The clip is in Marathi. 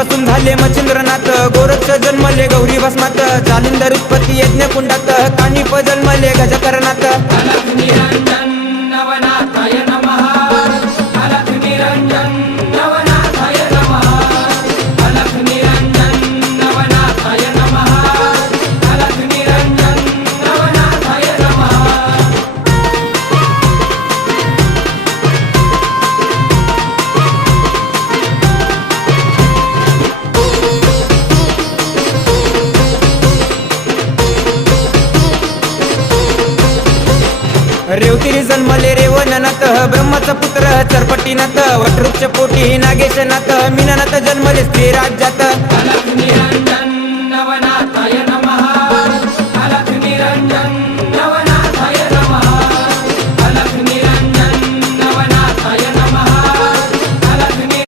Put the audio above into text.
पासून झाले मच्छिंद्रनाथ, गोरक्ष जन्मले गौरी भस्मात, जालिंदर उत्पत्ती यज्ञ कुंडात, कानिप जन्मले गजकरणात. अलख निरंजन नवनाथाय नमः, अलख निरंजन नवनाथाय नमः, अलख निरंजन नवनाथाय नमः, अलख निरंजन नवनाथाय नमः. रेवतिरी जन्मले रेवणनाथ, ब्रह्माचा पुत्र चरपटीनाथ, वटवृक्ष पोटी नागेशनाथ, मीननाथ जन्मले स्त्री राज्यात.